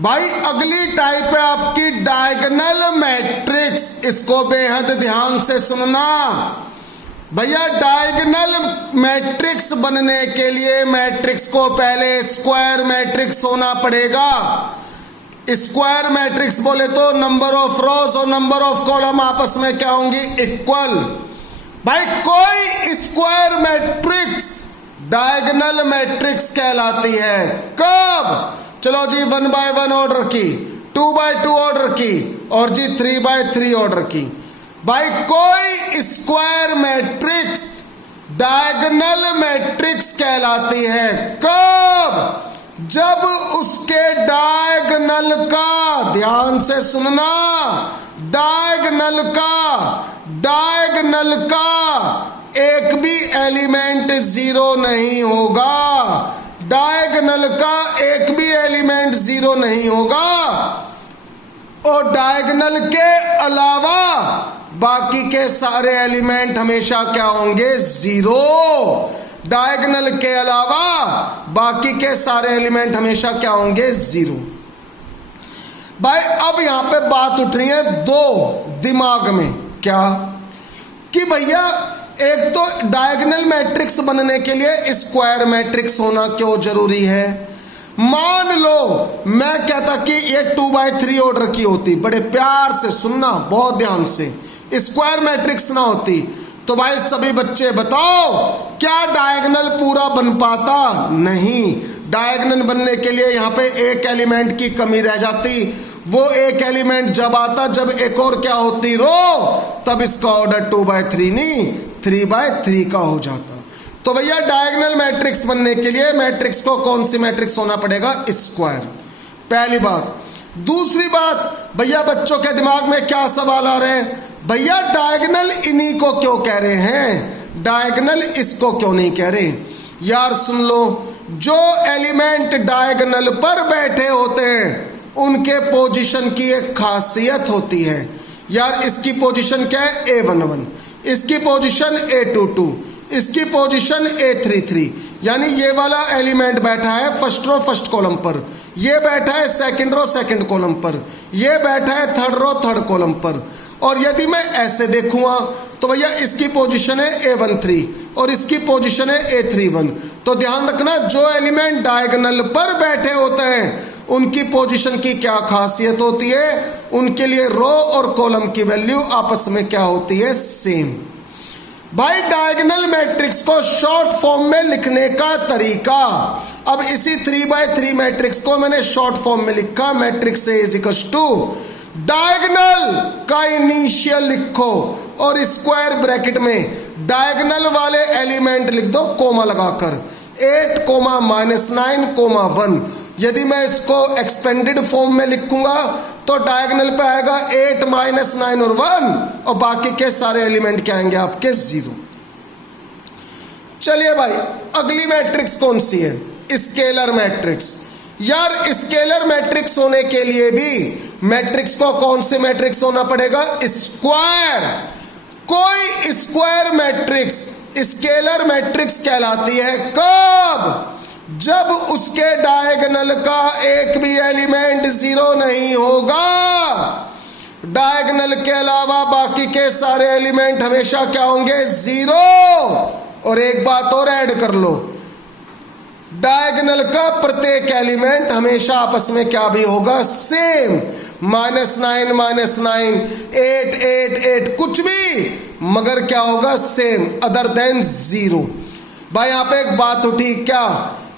भाई अगली टाइप है आपकी डायगोनल मैट्रिक्स। इसको बेहद ध्यान से सुनना भैया। डायगोनल मैट्रिक्स बनने के लिए मैट्रिक्स को पहले स्क्वायर मैट्रिक्स होना पड़ेगा। स्क्वायर मैट्रिक्स बोले तो नंबर ऑफ रोज और नंबर ऑफ कॉलम आपस में क्या होंगी? इक्वल। भाई कोई स्क्वायर मैट्रिक्स डायगोनल मैट्रिक्स कहलाती है कब? चलो जी 1 by 1 ऑर्डर की, 2 by 2 ऑर्डर की और जी 3 by 3 ऑर्डर की। भाई कोई स्क्वायर मैट्रिक्स डायगोनल मैट्रिक्स कहलाती है कब? जब उसके डायगोनल का, ध्यान से सुनना, डायगोनल का एक भी एलिमेंट जीरो नहीं होगा। डायगोनल का एक भी एलिमेंट जीरो नहीं होगा और डायगोनल के अलावा बाकी के सारे एलिमेंट हमेशा क्या होंगे? जीरो। डायगोनल के अलावा बाकी के सारे एलिमेंट हमेशा क्या होंगे? जीरो। भाई अब यहां पे बात उठ रही है दो दिमाग में, क्या कि भैया एक तो डायगोनल मैट्रिक्स बनने के लिए स्क्वायर मैट्रिक्स होना क्यों जरूरी है? मान लो मैं कहता कि ये 2 by 3 ऑर्डर की होती, बड़े प्यार से सुनना बहुत ध्यान से, स्क्वायर मैट्रिक्स ना होती तो भाई सभी बच्चे बताओ क्या डायगोनल पूरा बन पाता? नहीं। डायगोनल बनने के लिए यहाँ पे एक एलिमेंट की कमी रह जाती। वो एक एलिमेंट जब आता जब एक और क्या होती? रो। तब इसका ऑर्डर 2 by 3 नहीं 3 by 3 का हो जाता। तो भैया डायगोनल मैट्रिक्स बनने के लिए मैट्रिक्स को कौन सी मैट्रिक्स होना पड़ेगा? स्क्वायर। पहली बात। दूसरी बात, भैया बच्चों के दिमाग में क्या सवाल आ रहे हैं? भैया डायगोनल इन्हीं को क्यों कह रहे हैं, डायगोनल इसको क्यों नहीं कह रहे? यार सुन लो, जो एलिमेंट डायगोनल पर बैठे होते हैं उनके पोजीशन की एक खासियत होती है। यार इसकी पोजीशन क्या है? A11, इसकी पोजीशन A22, इसकी पोजीशन A33। यानी ये वाला एलिमेंट बैठा है फर्स्ट रो फर्स्ट कॉलम पर, ये बैठा है सेकंड रो सेकंड कॉलम पर, ये बैठा है थर्ड रो थर्ड कॉलम पर। और यदि मैं ऐसे देखूंगा तो भैया इसकी पोजीशन है A13 और इसकी पोजीशन है A31। तो ध्यान रखना जो एलिमेंट डायगोनल पर बैठे होते हैं उनकी पोजीशन की क्या खासियत होती है? उनके लिए रो और कॉलम की वैल्यू आपस में क्या होती है? सेम। भाई डायगोनल मैट्रिक्स को शॉर्ट फॉर्म में लिखने का तरीका, अब इसी 3 by 3 मैट्रिक्स को मैंने शॉर्ट फॉर्म में लिखा। Matrix A equals to diagonal का इनिशियल लिखो और स्क्वायर ब्रैकेट में डायगोनल वाले एलिमेंट लिख दो कोमा लगाकर, 8, -9, 1। यदि मैं इसको एक्सपेंडेड फॉर्म में लिखूंगा तो डायगोनल पे आएगा 8 -9 और 1 और बाकी के सारे एलिमेंट क्या आएंगे आपके? जीरो। चलिए भाई अगली मैट्रिक्स कौन सी है? Scalar matrix. यार स्केलर मैट्रिक्स होने के लिए भी मैट्रिक्स को कौन सी मैट्रिक्स होना पड़ेगा? स्क्वायर। कोई स्क्वायर मैट्रिक्स स्केलर मैट्रिक्स कहलाती है कब? जब उसके डायगोनल का एक भी एलिमेंट जीरो नहीं होगा। डायगोनल के अलावा बाकी के सारे एलिमेंट हमेशा क्या होंगे? जीरो। और एक बात और ऐड कर लो, डायगोनल का प्रत्येक एलिमेंट हमेशा आपस में क्या भी होगा? सेम। -9, 8, कुछ भी, मगर क्या होगा? Same, other than zero. भाई यहां पे एक बात उठी क्या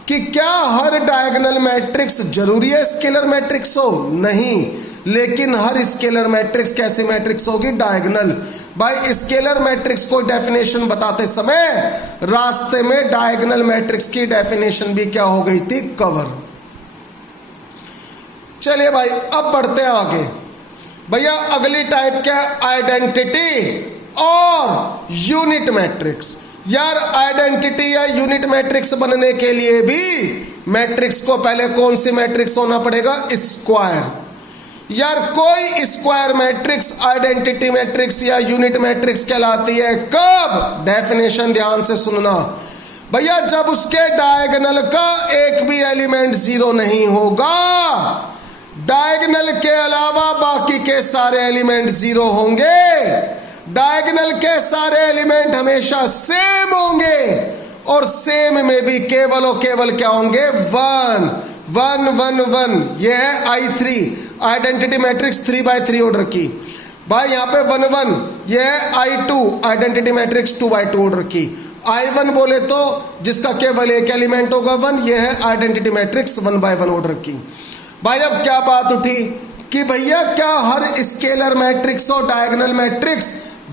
कि क्या हर डायगोनल मैट्रिक्स जरूरी है स्केलर मैट्रिक्स हो? नहीं, लेकिन हर स्केलर मैट्रिक्स कैसी मैट्रिक्स होगी? डायगोनल। भाई स्केलर मैट्रिक्स को डेफिनेशन बताते समय रास्ते में डायगोनल मैट्रिक्स की डेफिनेशन भी क्या हो गई थी? कवर। चलिए भाई अब बढ़ते हैं आगे। भैया अगली टाइप क्या है? आइडेंटिटी और यूनिट मैट्रिक्स। यार आइडेंटिटी या यूनिट मैट्रिक्स बनने के लिए भी मैट्रिक्स को पहले कौन सी मैट्रिक्स होना पड़ेगा? स्क्वायर। यार कोई स्क्वायर मैट्रिक्स आइडेंटिटी मैट्रिक्स या यूनिट मैट्रिक्स कहलाती है कब? डेफिनेशन ध्यान से सुनना भैया, जब उसके डायगोनल का एक भी एलिमेंट जीरो नहीं होगा। डायगोनल के अलावा बाकी के सारे एलिमेंट जीरो होंगे। डायगोनल के सारे एलिमेंट हमेशा सेम होंगे और सेम में भी केवल और केवल क्या होंगे, 1 1 1 1। ये है I3 identity matrix 3x3 order की। भाई यहाँ पे 1 1, ये है I2 identity matrix 2x2 order की। I1 बोले तो जिसका केवल एक एलिमेंट होगा 1, ये है आइडेंटिटी मैट्रिक्स 1x1 ऑर्डर की। भाई अब क्या बात उठी कि भैया क्या हर स्केलर मैट्रिक्स और डायगोनल मैट्रिक्स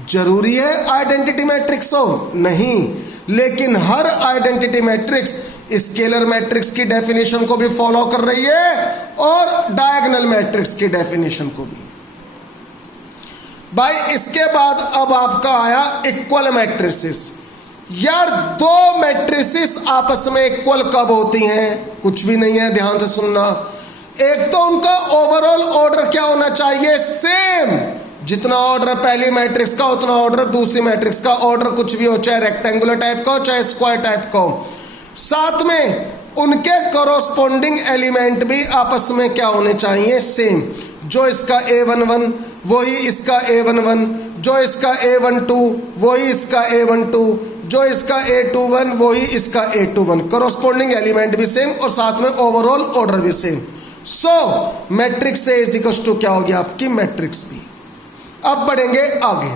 जरूरी है आइडेंटिटी मैट्रिक्स हो? नहीं, लेकिन हर आइडेंटिटी मैट्रिक्स स्केलर मैट्रिक्स की डेफिनेशन को भी फॉलो कर रही है और डायगोनल मैट्रिक्स की डेफिनेशन को भी। भाई इसके बाद अब आपका आया इक्वल मैट्रिसेस। यार दो मैट्रिसेस आपस में इक्वल कब होती हैं? कुछ भी नहीं है, ध्यान से सुनना। एक तो उनका ओवरऑल ऑर्डर क्या होना चाहिए, सेम। जितना ऑर्डर पहली मैट्रिक्स का उतना ऑर्डर दूसरी मैट्रिक्स का। ऑर्डर कुछ भी हो, चाहे रेक्टेंगुलर टाइप का हो चाहे स्क्वायर टाइप का हो। साथ में उनके कॉरस्पॉन्डिंग एलिमेंट भी आपस में क्या होने चाहिए, सेम। जो इसका A11 वही इसका A11, जो इसका A12 वही इसका A12, जो इसका A21 वही इसका A21। कॉरस्पॉन्डिंग एलिमेंट भी सेम और साथ में ओवरऑल ऑर्डर भी same. So matrix A is equal to क्या हो गया आपकी मैट्रिक्स B। अब बढ़ेंगे आगे।